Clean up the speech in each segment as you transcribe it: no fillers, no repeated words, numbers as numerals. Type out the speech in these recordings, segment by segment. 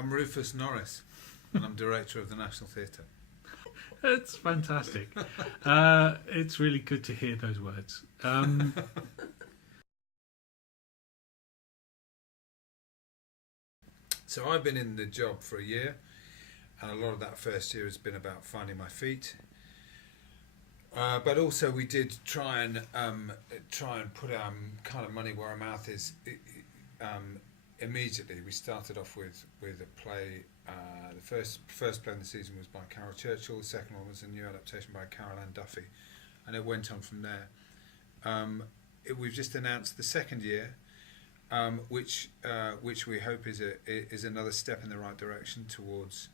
I'm Rufus Norris, and I'm director of the National Theatre. That's fantastic. It's really good to hear those words. So I've been in the job for a year, and a lot of that first year has been about finding my feet. But also we did try and put our kind of money where our mouth is. Immediately, we started off with a play. The first play in the season was by Carol Churchill. The second one was a new adaptation by Carol Ann Duffy, and it went on from there. We've just announced the second year, which we hope is another step in the right direction towards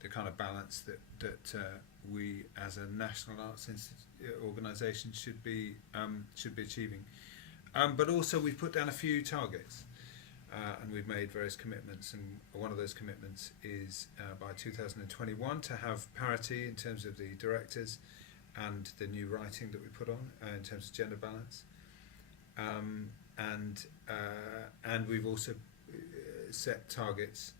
the kind of balance that we as a national arts organisation should be achieving. But also we've put down a few targets. And we've made various commitments, and one of those commitments is by 2021 to have parity in terms of the directors and the new writing that we put on in terms of gender balance, and we've also set targets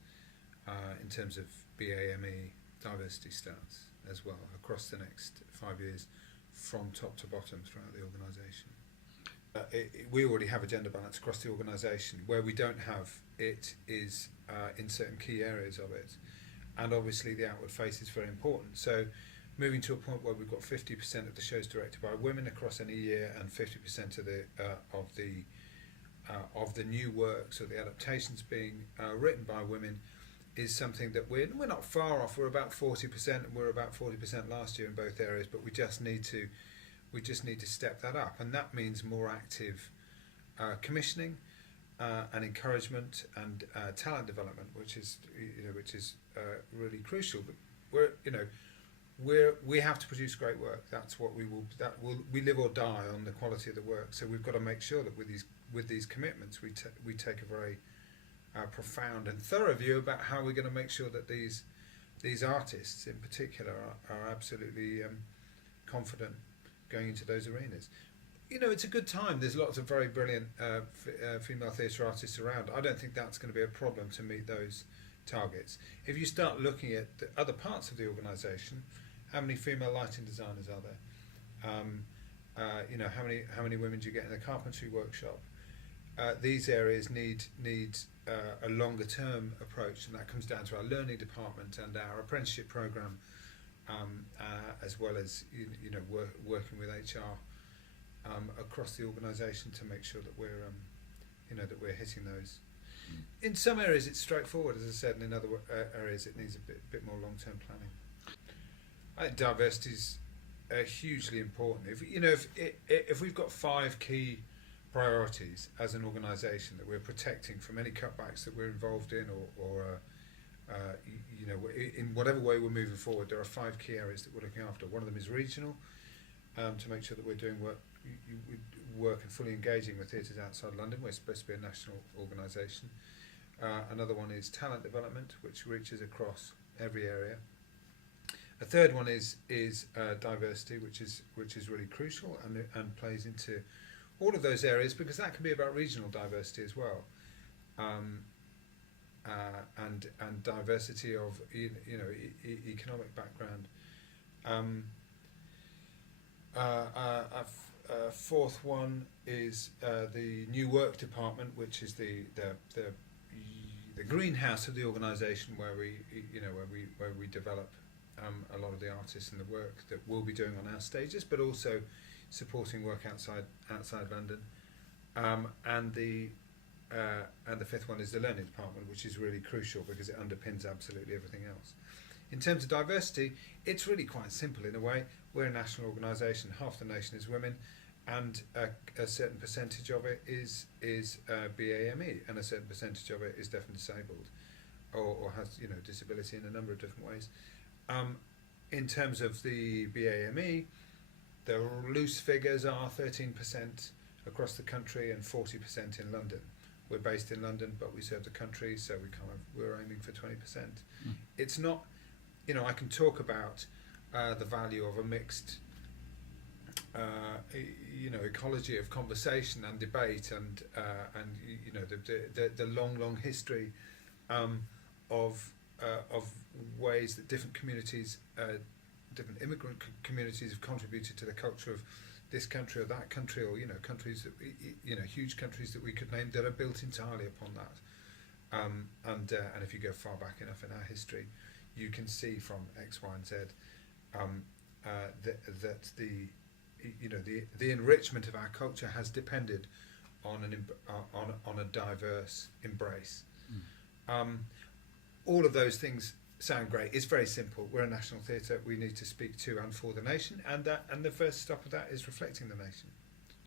in terms of BAME diversity stats as well across the next 5 years from top to bottom throughout the organisation. We already have a gender balance across the organisation. Where we don't have it is in certain key areas of it, and obviously the outward face is very important. So moving to a point where we've got 50% of the shows directed by women across any year, and 50% of the new works or the adaptations being written by women, is something that we're not far off. We're about 40%, and we're about 40% last year in both areas, but we just need to step that up, and that means more active commissioning and encouragement and talent development, which is really crucial. But we have to produce great work. That's what we live or die on the quality of the work. So we've got to make sure that with these commitments we take a very profound and thorough view about how we're going to make sure that these artists in particular are absolutely confident going into those arenas. It's a good time. There's lots of very brilliant female theatre artists around. I don't think that's going to be a problem to meet those targets. If you start looking at the other parts of the organisation, how many female lighting designers are there? How many women do you get in the carpentry workshop? These areas need a longer term approach, and that comes down to our learning department and our apprenticeship programme. As well as working with HR across the organisation to make sure that we're hitting those. In some areas it's straightforward, as I said, and in other areas it needs a bit more long-term planning. I think diversity is hugely important. If we've got 5 key priorities as an organisation that we're protecting from any cutbacks that we're involved in, or in whatever way we're moving forward, there are 5 key areas that we're looking after. One of them is regional, to make sure that we're doing work and fully engaging with theatres outside London. We're supposed to be a national organisation. Another one is talent development, which reaches across every area. A third one is diversity, which is really crucial and plays into all of those areas, because that can be about regional diversity as well. And diversity of economic background. A fourth one is the new work department, which is the greenhouse of the organisation, where we develop a lot of the artists and the work that we'll be doing on our stages, but also supporting work outside London. And the fifth one is the learning department, which is really crucial because it underpins absolutely everything else. In terms of diversity, it's really quite simple in a way. We're a national organisation, half the nation is women, and a certain percentage of it is BAME, and a certain percentage of it is deaf and disabled, or has disability in a number of different ways. In terms of the BAME, the loose figures are 13% across the country and 40% in London. We're based in London, but we serve the country, so we're aiming for 20%. It's not, I can talk about the value of a mixed, ecology of conversation and debate, and the long history of ways that different communities, different immigrant communities have contributed to the culture of this country or that country, or countries that huge countries that we could name that are built entirely upon that. And if you go far back enough in our history, you can see from X, Y, and Z that the enrichment of our culture has depended on a diverse embrace. All of those things sound great. It's very simple. We're a national theatre. We need to speak to and for the nation, and the first stop of that is reflecting the nation.